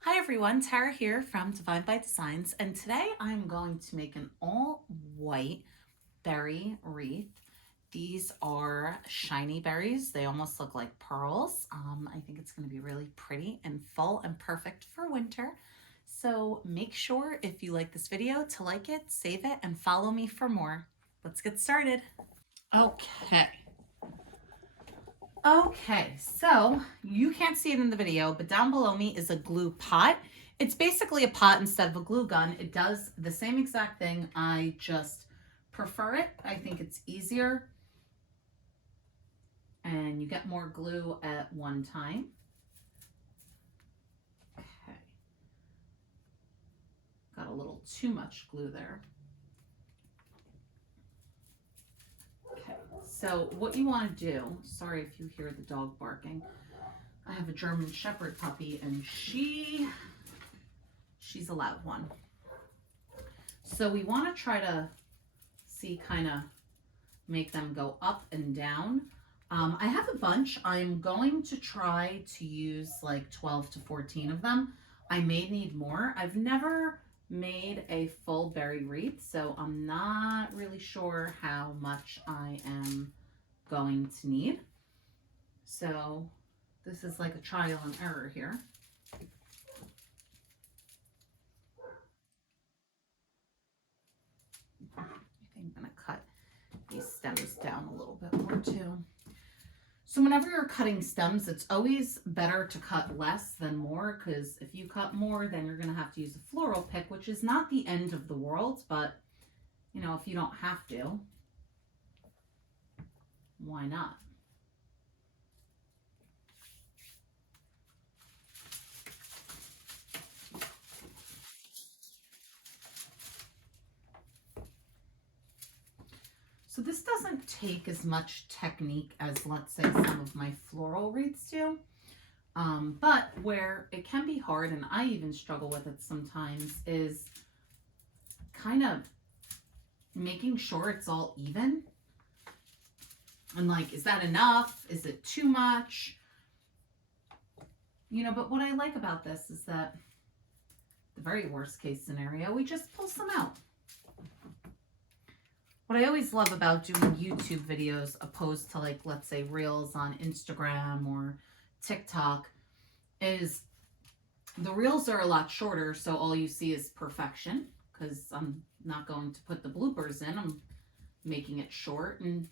Hi everyone, Tara here from Divine by Designs, and today I'm going to make an all white berry wreath. These are shiny berries. They almost look like pearls. I think it's going to be really pretty and full and perfect for winter. So make sure if you like this video to like it, save it, and follow me for more. Let's get started. Okay, so you can't see it in the video, but down below me is a glue pot. It's basically a pot instead of a glue gun. It does the same exact thing. I just prefer it. I think it's easier and you get more glue at one time. Okay, got a little too much glue there. Okay, so what you want to do, sorry if you hear the dog barking. I have a German Shepherd puppy and she's a loud one. So we want to try to see, kind of make them go up and down. I have a bunch. I'm going to try to use like 12 to 14 of them. I may need more. I've never made a full berry wreath, so I'm not really sure how much I am going to need. So this is like a trial and error here. I think I'm going to cut these stems down a little bit more too. So whenever you're cutting stems, it's always better to cut less than more, because if you cut more, then you're going to have to use a floral pick, which is not the end of the world, but you know, if you don't have to, why not? So this doesn't take as much technique as, let's say, some of my floral wreaths do. But where it can be hard, and I even struggle with it sometimes, is kind of making sure it's all even. And like, is that enough? Is it too much? You know, but what I like about this is that the very worst case scenario, we just pull some out. What I always love about doing YouTube videos opposed to, like, let's say reels on Instagram or TikTok is the reels are a lot shorter, so all you see is perfection, because I'm not going to put the bloopers in. I'm making it short and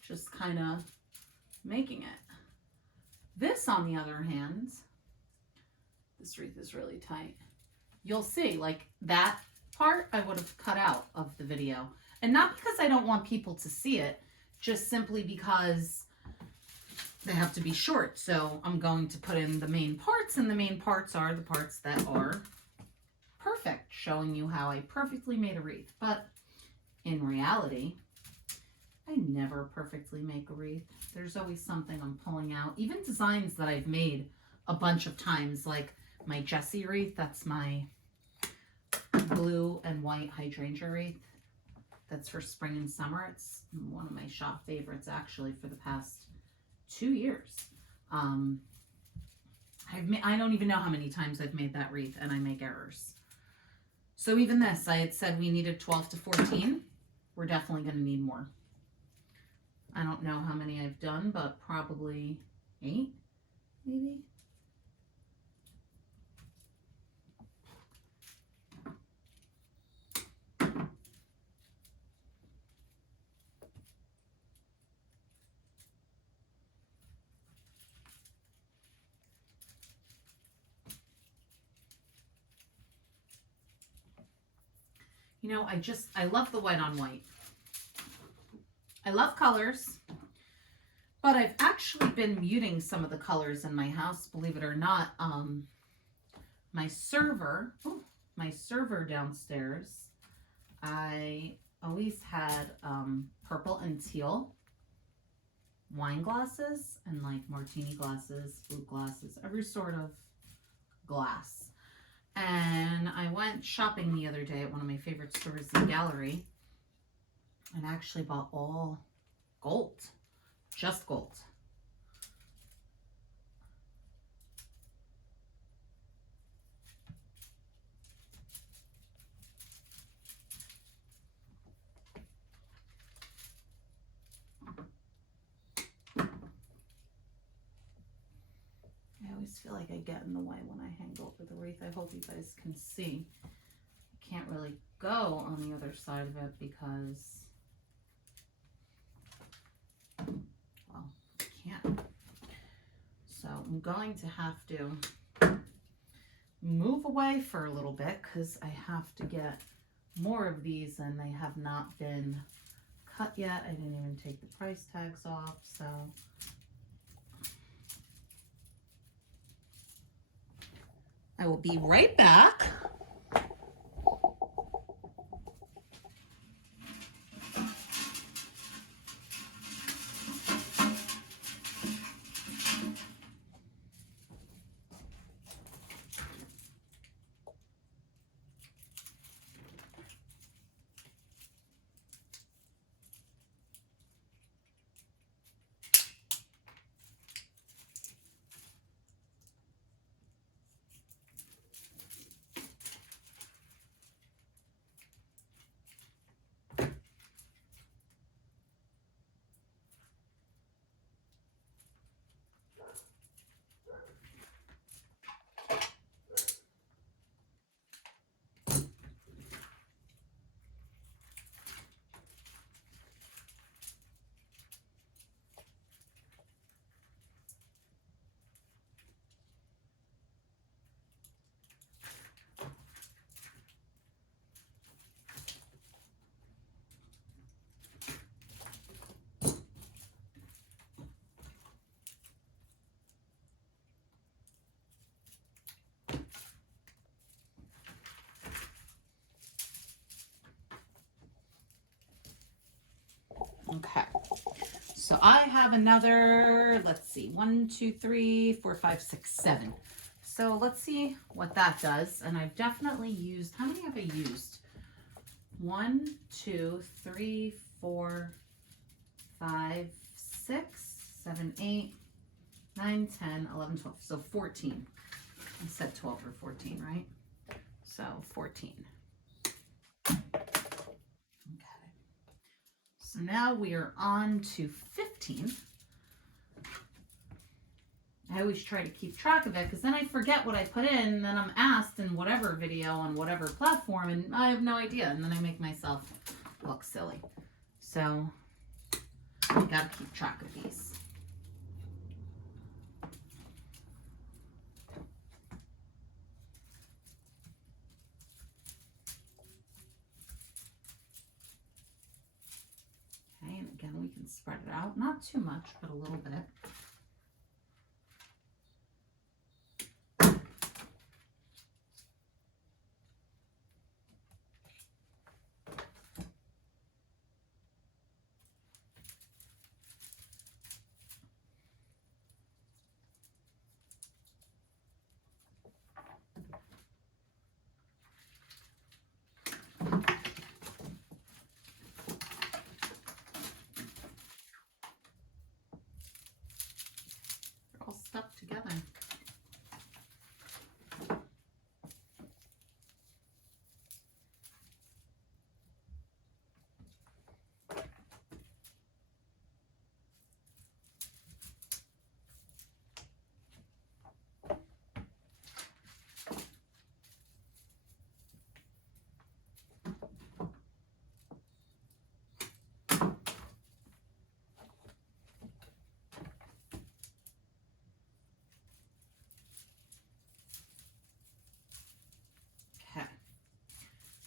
just kind of making it. This, on the other hand, this wreath is really tight. You'll see, like, that part I would have cut out of the video. And not because I don't want people to see it, just simply because they have to be short. So I'm going to put in the main parts, and the main parts are the parts that are perfect, showing you how I perfectly made a wreath. But in reality, I never perfectly make a wreath. There's always something I'm pulling out. Even designs that I've made a bunch of times, like my Jessie wreath, that's my blue and white hydrangea wreath. That's for spring and summer. It's one of my shop favorites, actually, for the past 2 years. I don't even know how many times I've made that wreath, and I make errors. So even this, I had said we needed 12 to 14. We're definitely going to need more. I don't know how many I've done, but probably 8, maybe. You know, I love the white on white. I love colors, but I've actually been muting some of the colors in my house, believe it or not. My server downstairs, I always had purple and teal wine glasses and like martini glasses, flute glasses, every sort of glass. And I went shopping the other day at one of my favorite stores, the Gallery, And I actually bought all gold, just gold. I always feel like I get in the way when I hang over the wreath. I hope you guys can see. I can't really go on the other side of it because, well, I can't. So I'm going to have to move away for a little bit because I have to get more of these and they have not been cut yet. I didn't even take the price tags off, so I will be right back. Okay, so I have another, let's see, 1, 2, 3, 4, 5, 6, 7. So let's see what that does. And I've definitely used, how many have I used? 1, 2, 3, 4, 5, 6, 7, 8, 9, 10, 11, 12. So 14. I said 12 or 14, right? So 14. So now we are on to 15. I always try to keep track of it because then I forget what I put in and then I'm asked in whatever video on whatever platform and I have no idea and then I make myself look silly. So I gotta keep track of these. Okay, and again we can spread it out, not too much, but a little bit. All stuck together.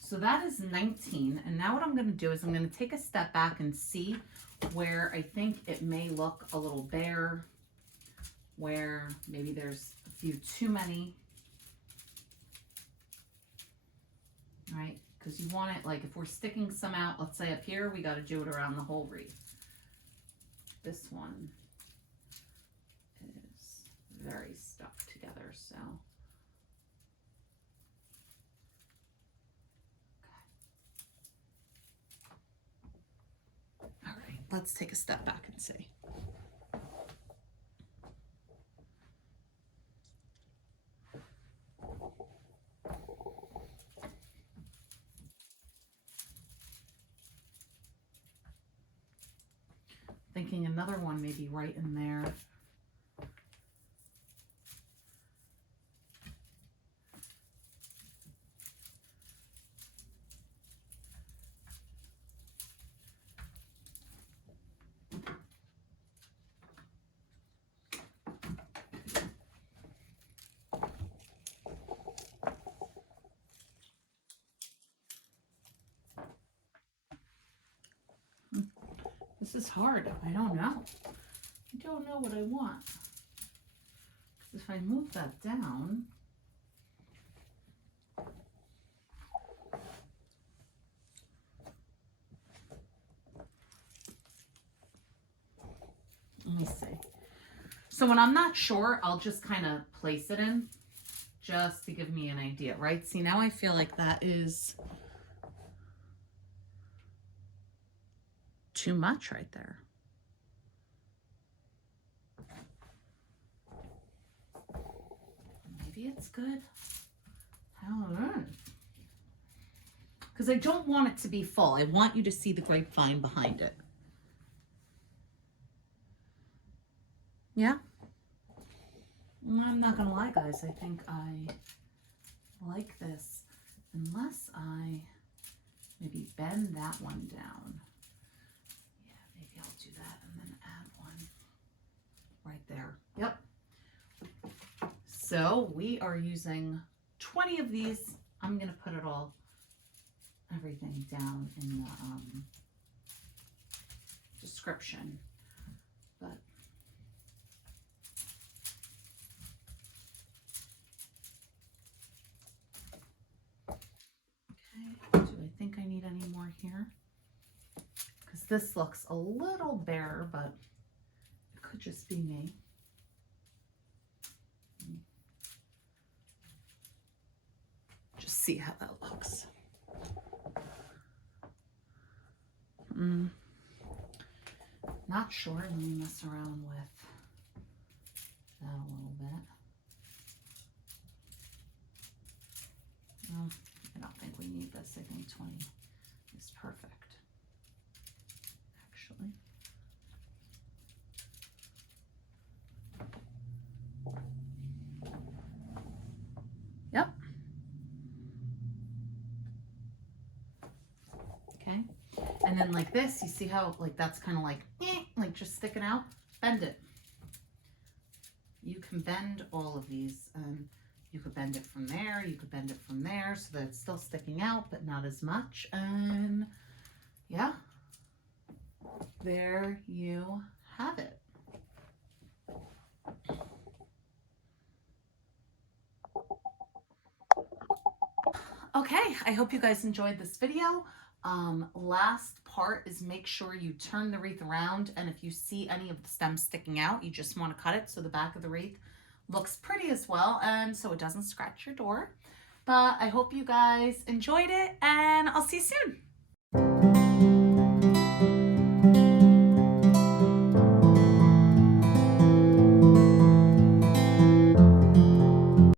So that is 19. And now what I'm going to do is I'm going to take a step back and see where I think it may look a little bare, where maybe there's a few too many. Right? Because you want it, like if we're sticking some out, let's say up here, we got to do it around the whole wreath. This one is very stuck together, so. let's take a step back and see. Thinking another one maybe right in there. This is hard. I don't know. I don't know what I want. If I move that down, let me see. So when I'm not sure, I'll just kind of place it in just to give me an idea, right? See, now I feel like that is too much right there. Maybe it's good. I don't know. Because I don't want it to be full. I want you to see the grapevine behind it. Yeah? I'm not going to lie, guys. I think I like this. Unless I maybe bend that one down. Yeah, maybe I'll do that and then add one right there. Yep. So we are using 20 of these. I'm going to put it all, everything down in the description. But okay, do I think I need any more here? Because this looks a little bare, but it could just be me. Just see how that looks. Not sure. Let me mess around with that a little bit. Well, I don't think we need this. I think 20 is perfect, actually. Yep. Okay. And then like this, you see how like that's kind of like just sticking out? Bend it. You can bend all of these. You could bend it from there. You could bend it from there so that it's still sticking out, but not as much. And yeah, there you have it. Okay, I hope you guys enjoyed this video. Last part is make sure you turn the wreath around, and if you see any of the stems sticking out, you just want to cut it so the back of the wreath looks pretty as well, and so it doesn't scratch your door. But I hope you guys enjoyed it, and I'll see you soon.